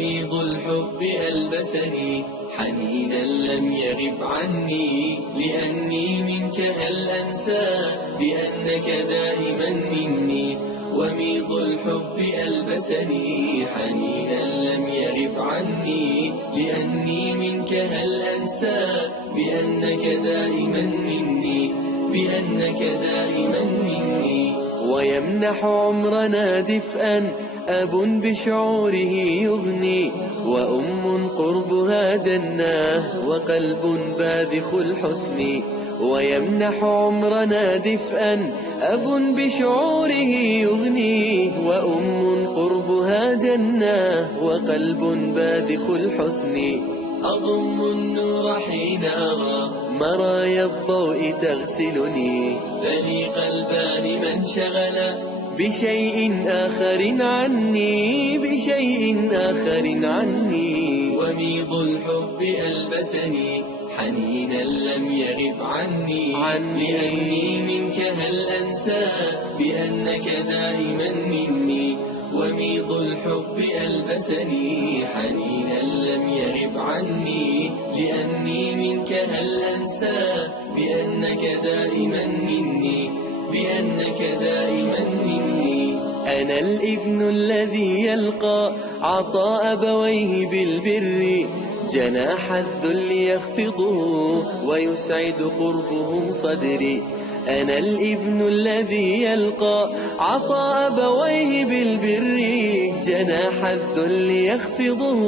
وميض الحب ألبسني حنينا لم يغب عني، لأني منك هل أنسى بأنك دائما مني. وميض الحب ألبسني حنينا لم يغب عني، لأني منك هل أنسى بأنك دائما مني، بأنك دائما مني. ويمنح عمرنا دفئا أب بشعوره يغني، وأم قربها جنة وقلب باذخ الحسن. ويمنح عمرنا دفئا أب بشعوره يغني، وأم قربها جنة وقلب باذخ الحسن. أضم النور حين أرى مرايا الضوء تغسلني، ذلي قلبان من شغل بشيء آخر عني، بشيء آخر عني. وميض الحب ألبسني حنينا لم يغب عني، لأني منك هل أنسى بأنك دائما مني. وميض الحب ألبسني حنينا لم يغب عني، لأني منك هل أنسى بأنك دائما مني، بأنك دائما مني. أنا الابن الذي يلقى عطاء أبويه بالبر، جناح الذل يخفضه ويسعد قربهم صدري. أنا الابن الذي يلقى عطاء أبويه بالبر، جناح الذل يخفضه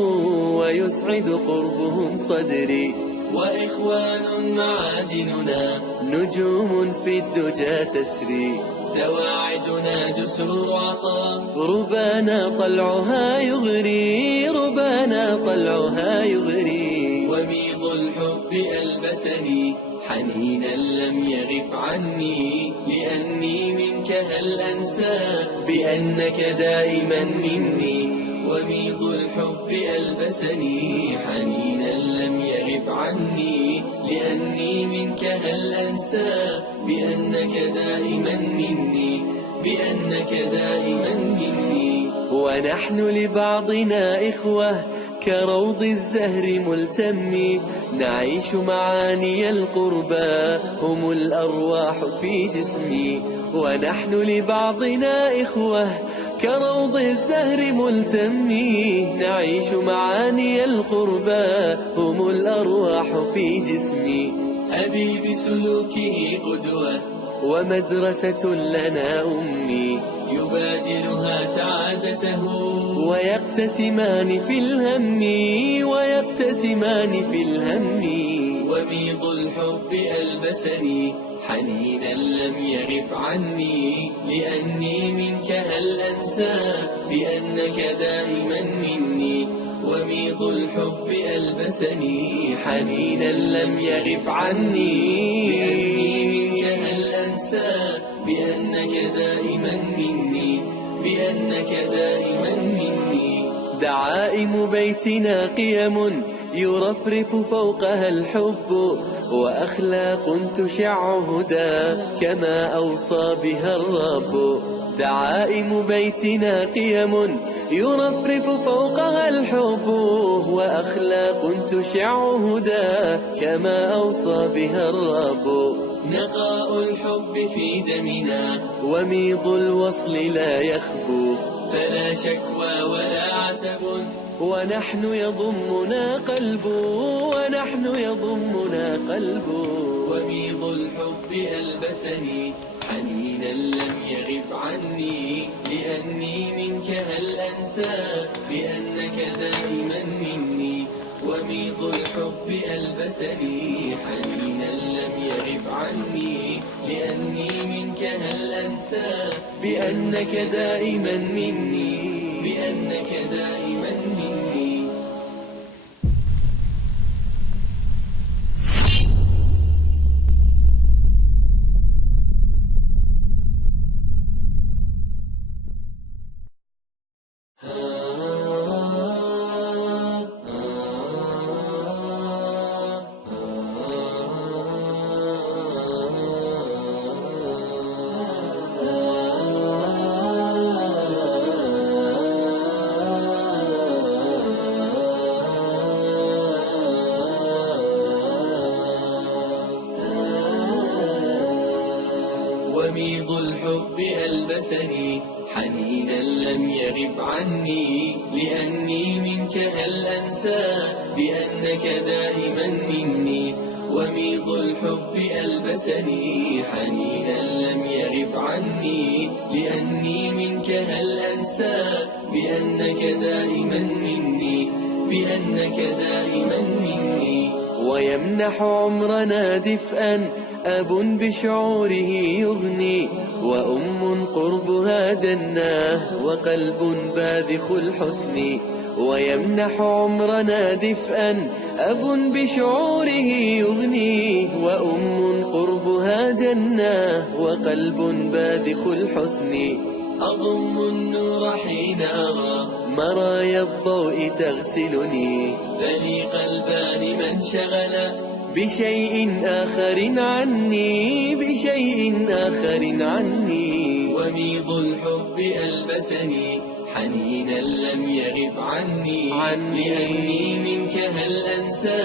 ويسعد قربهم صدري. وإخوان معادننا نجوم في الدجى تسري، سواعدنا جسور عطاء ربانا طلعها يغري، ربانا طلعها يغري. وميض الحب ألبسني حنينا لم يغب عني، لأني منك هل أنسى بأنك دائما مني. وميض الحب ألبسني حنينا لم يغب عني، لأني منك هل أنسى بأنك دائما مني، بأنك دائما مني. ونحن لبعضنا إخوة كروض الزهر ملتم، نعيش معاني القربى هم الأرواح في جسمي. ونحن لبعضنا إخوة كروض الزهر ملتم، نعيش معاني القربى هم الأرواح في جسمي. أبي بسلوكه قدوة ومدرسة لنا أمي، يبادلها سعادته ويقتسمان في الهم، ويقتسمان في الهم. وميض الحب ألبسني حنينا لم يغب عني، لأني منك هل أنسى بأنك دائما مني. وميض الحب ألبسني حنينا لم يغب عني، لأني منك هل أنسى بأنك دائما مني، بأنك دائما مني. دعائم بيتنا قيم يرفرف فوقها الحب، وأخلاق تشع هدى كما أوصى بها الرب. دعائم بيتنا قيم يرفرف فوقها الحب، وأخلاق تشع هدى كما أوصى بها الرب. نقاء الحب في دمنا وميض الوصل لا يخبو، فلا شكوى ولا عتب ونحن يضمنا قلب، ونحن يضمنا قلب. وميض الحب ألبسني حنينا لم يغب عني، لأني منك هل أنسى بأنك دائما مني. وميض الحب ألبسني حنينا لم يغب عني، لأني منك هل أنسى بأنك دائما مني، بأنك دائما مني. وميض الحب ألبسني حنينا لم يغب عني، لأني منك هل أنسى بأنك دائما مني. وميض الحب ألبسني حنينا لم يغب عني، لأني منك هل أنسى بأنك دائما مني، بأنك دائما مني. ويمنح عمرنا دفئا أب بشعوره يغني، وأم قربها جنة وقلب باذخ الحسن. ويمنح عمرنا دفئا أب بشعوره يغني، وأم قربها جنة وقلب باذخ الحسن. أضم النور حين أرى مرايا الضوء تغسلني، ثني قلبان من شغل بشيء آخر عني، بشيء آخر عني. وميض الحب ألبسني حنينا لم يغب عني، لأني منك هل أنسى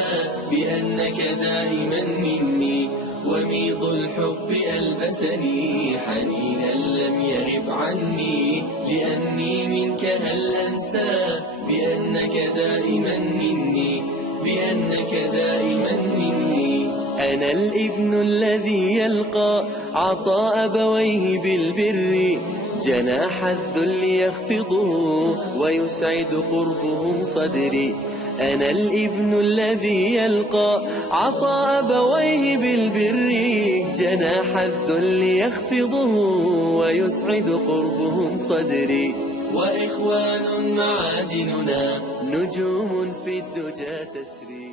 بأنك دائما مني. وميض الحب ألبسني حنينا لم يغب عني، لأني منك هل أنسى بأنك دائما مني، بأنك دائما مني. أنا الابن الذي يلقى عطاء أبويه بالبر، جناح الذل يخفضه ويسعد قربهم صدري. أنا الابن الذي يلقى عطاء أبويه بالبر، جناح الذل يخفضه ويسعد قربهم صدري. وإخوان معادننا نجوم في الدجى تسري.